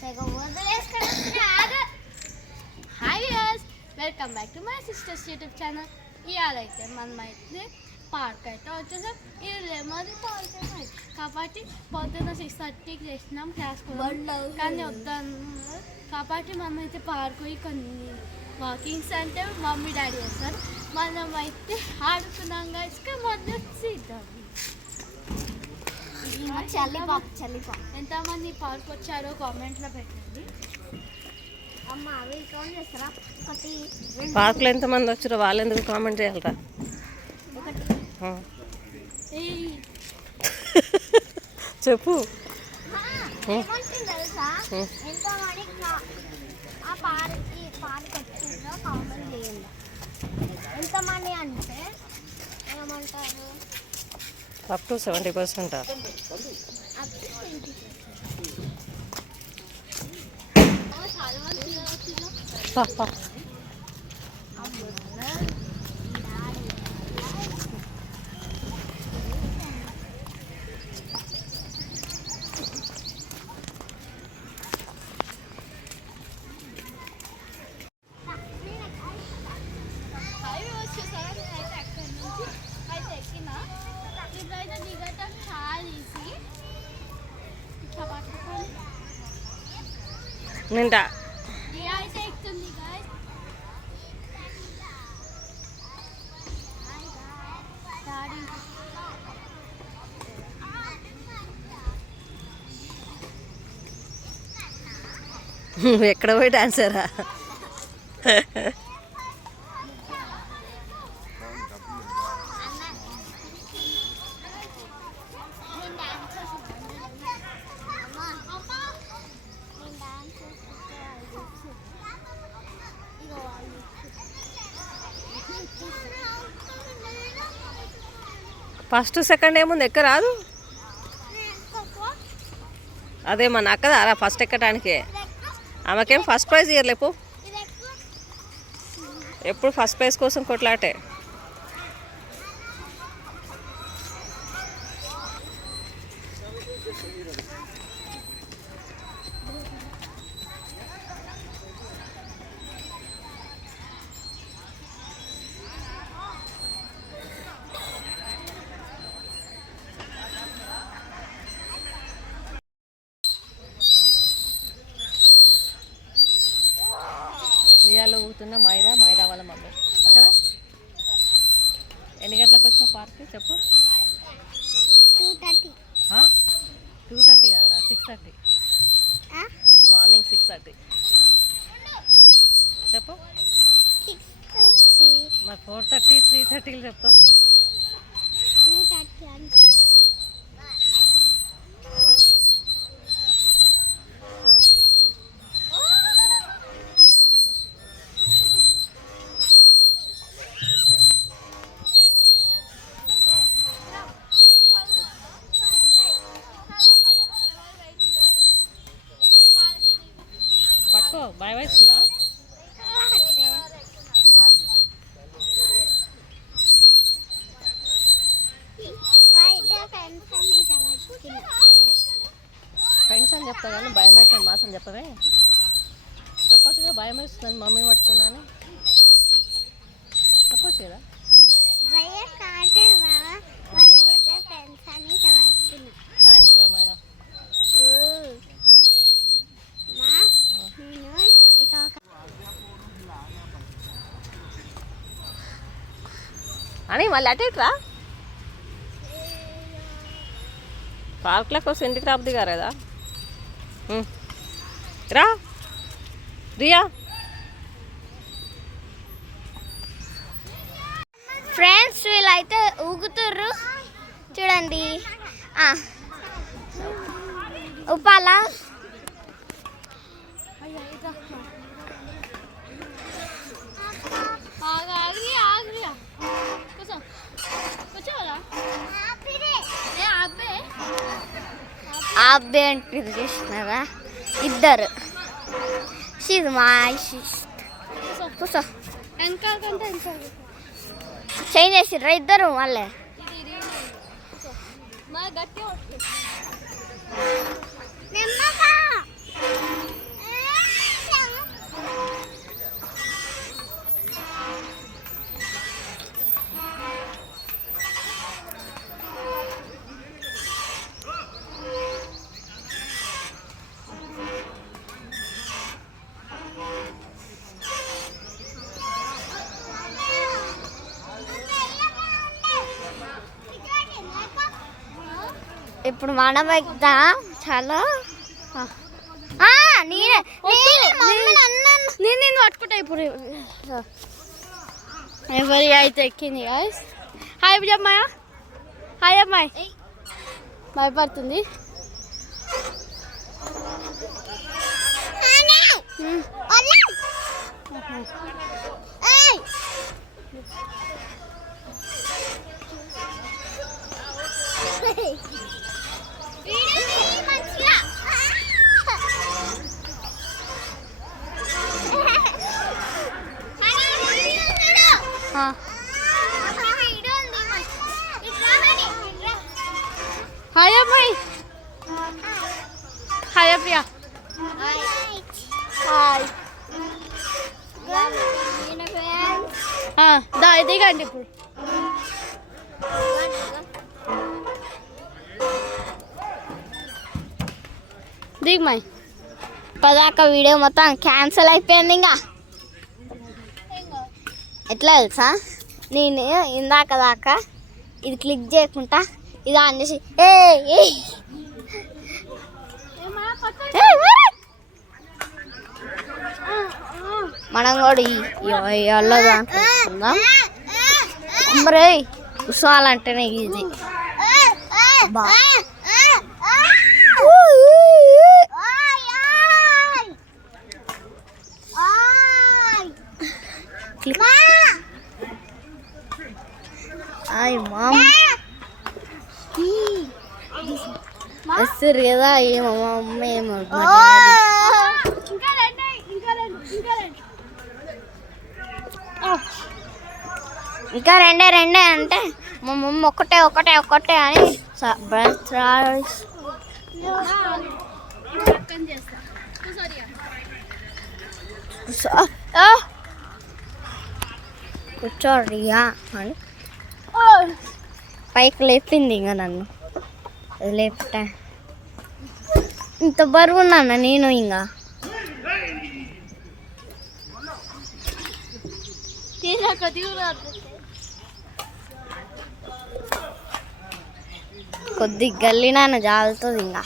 Hi viewers, welcome back to my sisters YouTube channel. ఇవాళైతే మనమైతే park అయితే వచ్చేసాం. ఇది లెమన్ పార్క్ అయితే కాబట్టి పొద్దున్న 6:30కి చేసినాం క్లాస్ కానీ వద్దన్నారు కాబట్టి మనమైతే పార్క్ కొన్ని వాకింగ్స్ అంటే మమ్మీ డాడీ చేస్తారు. మనమైతే ఆడుకున్నాం కదా, మొదలు చూద్దాం. ఎంతమంది పార్క్ వచ్చారో కామెంట్లో పెట్టండి. పార్కులో ఎంతమంది వచ్చారో వాళ్ళు ఎందుకు కామెంట్ చేయాలరా? చెప్పు. ఎంతమంది అంటే ఏమంటారు, అప్ టు 70%. నిండా నువ్వు ఎక్కడ పోయి డాన్సరా? ఫస్ట్ సెకండ్ ఏముంది, ఎక్కరాదు. అదే మన అక్కదా ఫస్ట్ ఎక్కడానికి. ఆమెకేం ఫస్ట్ ప్రైజ్ ఇయ్యలేపు, ఎప్పుడు ఫస్ట్ ప్రైజ్ కోసం కొట్లాటే. ఉయ్యాలో ఊగుతున్న మైదా వాళ్ళ మమ్మీ కదా. ఎన్ని గంటలకు వచ్చిన పార్క్కి చెప్పు? 2:30. 2:30 కాదురా, 6:30. మార్నింగ్ 6:30 చెప్పు. 6:30 మరి 4:30 3:30 చెప్తావు. 2:30 అంటే పట్టుకో. భయం వేస్తుందా? ఫ్రెండ్స్ అని చెప్తా కానీ భయం వేస్తుంది మాస్ అని చెప్పవే. చెప్పొచ్చు కదా, భయం వేస్తుందని మమ్మీ పట్టుకున్నాను చెప్పొచ్చు కదా. థ్యాంక్స్ రా మైరా. అని మళ్ళీ అటేట్రా పార్క్లోకి వస్తే ఇంటికి రాబుద్ది గారు కదా. రా రియా. ఫ్రెండ్స్ వీళ్ళైతే ఊగుతుర్రు చూడండి. ఉపాల అబ్బే అంటే చూసినారా ఇద్దరు. She's my sister. కూర్చో. చేంజ్ చేసిర్రా ఇద్దరు మళ్ళీ. ఇప్పుడు మనం ఎక్కుదాం చాలా నేను పట్టుకుంటా ఇప్పుడు ఎవరి అయితే ఎక్కింది గాయస్. హాయ్ అమ్మాయ, హాయ్ అమ్మాయి. భయపడుతుంది. హాయ్ అమ్మాయి, హాయ్ అప్రియా. హాయ్. దిగండి ఇప్పుడు. దిగమాయి. పదాక వీడియో మొత్తం క్యాన్సిల్ అయిపోయింది. ఇంకా ఎట్లా తెలుసా, నేను ఇందాక దాకా ఇది క్లిక్ చేయకుండా ఇది ఆన్ చేసి మనం కూడా ఎల్లో దాంట్లో మరి ఉత్సవాలంటేనే ఇది బా వస్తారు కదా ఏమో అమ్మ ఏమో ఇంకా రెండే అంటే మా మమ్మ ఒక్కటే అని కూర్చోడియా అని పైకి లేపింది. ఇంకా నన్ను లేపుతా ఇంత బరువు ఉన్నాను నేను. ఇంకా కొద్దిగా గల్లినాను జాలుతుంది. ఇంకా